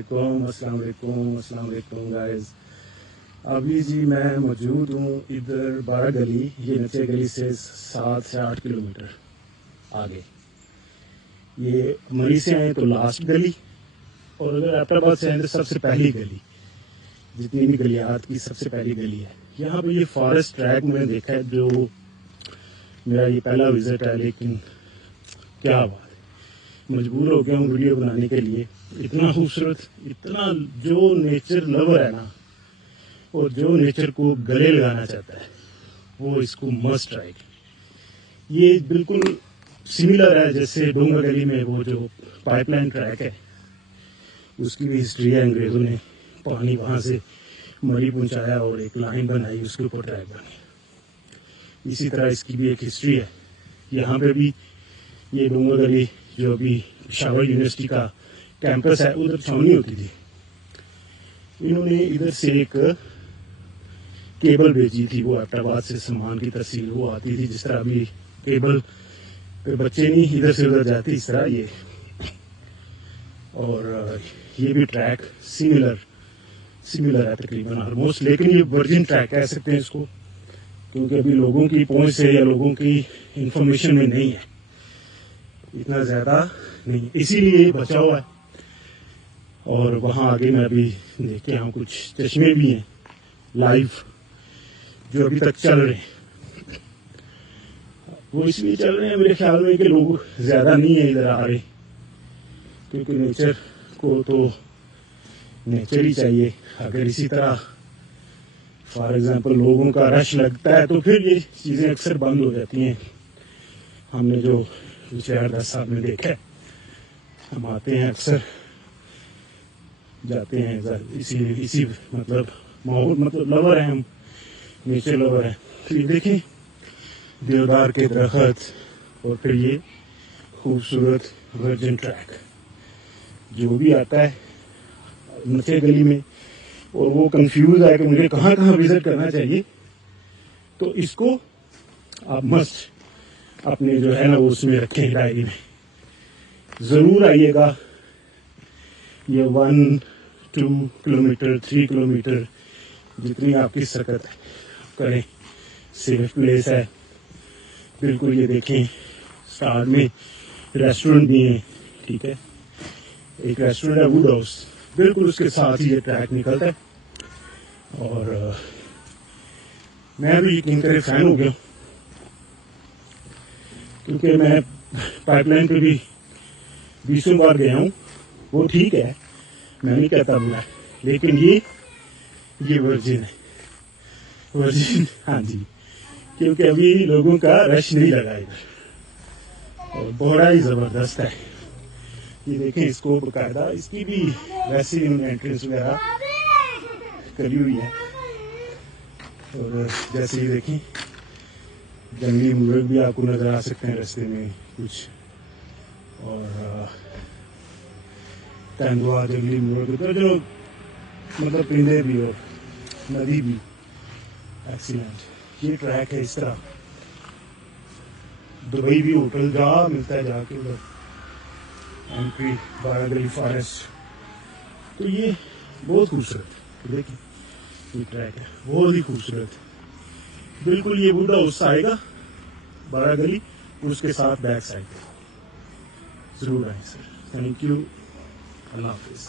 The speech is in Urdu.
السلام علیکم گائز. ابھی جی میں موجود ہوں ادھر بارہ گلی. یہ نچے گلی سے 7 سے 8 کلومیٹر آگے. یہ مری سے آئے تو لاسٹ گلی، اور اگر ایپٹ آباد سے آئے تو سب سے پہلی گلی، جتنی بھی گلیات کی سب سے پہلی گلی ہے. یہاں پہ یہ فارسٹ ٹریک میں نے دیکھا ہے، جو میرا یہ پہلا وزٹ ہے، لیکن کیا بات ہے، مجبور ہو گیا ہوں ویڈیو بنانے کے لیے. اتنا خوبصورت، اتنا جو نیچر لور ہے نا، اور جو نیچر کو گلے لگانا چاہتا ہے وہ اس کو مسٹ ٹرائی. یہ بالکل سملر ہے جیسے ڈونگر گلی میں وہ جو پائپ لائن ٹریک ہے، اس کی بھی ہسٹری ہے. انگریزوں نے پانی وہاں سے مری پہنچایا اور ایک لائن بنائی، اس کے اوپر ٹریک بنی. اسی طرح اس کی بھی ایک ہسٹری ہے. یہاں پہ بھی یہ ڈونگر گلی جو ابھی پشاور یونیورسٹی کا کیمپس ہے، ادھر چھاونی ہوتی تھی. انہوں نے ادھر سے ایک کیبل بھیجی تھی، وہ ایپٹ آباد سے سامان کی ترسیل وہ آتی تھی. جس طرح ابھی کیبل پہ بچے نہیں ادھر سے ادھر جاتے، اس طرح یہ. اور یہ بھی ٹریک سملر ہے تقریباً آلموسٹ، لیکن یہ ورجن ٹریک کہہ سکتے ہیں اس کو، کیونکہ ابھی لوگوں کی پہنچ سے یا لوگوں کی انفارمیشن میں نہیں ہے، اتنا زیادہ نہیں، اسی لیے یہ بچا ہوا ہے. اور وہاں آگے میں ابھی دیکھ کے ہوں کچھ چشمے بھی ہیں لائیو جو ابھی تک چل رہے ہیں. وہ اس لیے چل رہے ہیں میرے خیال میں کہ لوگ زیادہ نہیں ہیں ادھر آ رہے، کیونکہ نیچر کو تو نیچر ہی چاہیے. اگر اسی طرح فار ایگزامپل لوگوں کا رش لگتا ہے تو پھر یہ چیزیں اکثر بند ہو جاتی ہیں. ہم نے جو پچھلے 8-10 سال میں دیکھا ہے، ہم آتے ہیں اکثر جاتے ہیں اسی مطلب ماحول، مطلب لور ہیں ہم، نیچر لور ہیں. پھر دیکھیں دیودار کے درخت، اور پھر یہ خوبصورت ورجن ٹریک جو بھی آتا ہے نچے گلی میں، اور وہ کنفیوز ہے کہ مجھے کہاں کہاں وزٹ کرنا چاہیے، تو اس کو آپ مسٹ اپنے جو ہے نا وہ اس میں رکھیں، ڈائری میں ضرور آئیے گا. یہ 1-2 کلومیٹر 3 کلومیٹر جتنی آپ کی سکت کریں، سیف پلیس ہے بالکل. یہ دیکھیں ساتھ میں ریسٹورنٹ بھی ہیں، ٹھیک ہے، ایک ریسٹورنٹ ہے ووڈ ہاؤس، بالکل اس کے ساتھ ہی یہ ٹریک نکلتا ہے. اور میں بھی یقین کرے فین ہو گیا، کیونکہ میں پائپ لائن پہ بھی 20 بار گیا ہوں. وہ ٹھیک ہے، میں نہیں کہتا بلا، لیکن یہ ورجن ہے، ورجن. ہاں جی، کیونکہ ابھی لوگوں کا رش نہیں لگا ادھر، اور بڑا ہی زبردست ہے. یہ دیکھیں اس کو باقاعدہ، اس کی بھی ویسے انٹرنس وغیرہ کری ہوئی ہے. اور جیسے یہ دیکھیں جنگلی مرغ بھی آپ کو نظر آ سکتے ہیں راستے میں کچھ، اور تیندوا جنگلی مرغ ادھر جو مطلب پرندے بھی اور ندی بھی. ایکسیلنٹ یہ ٹریک ہے. اس طرح دبئی بھی ہوٹل جا ملتا ہے جا کے ادھر اینٹری بارہ گلی فارسٹ. تو یہ بہت خوبصورت، دیکھیں یہ ٹریک ہے بہت ہی خوبصورت. بالکل یہ ووڈ ہاؤس آئے گا بارہ گلی، اس کے ساتھ بیک سائڈ ضرور آئیں سر. تھینک یو، اللہ حافظ.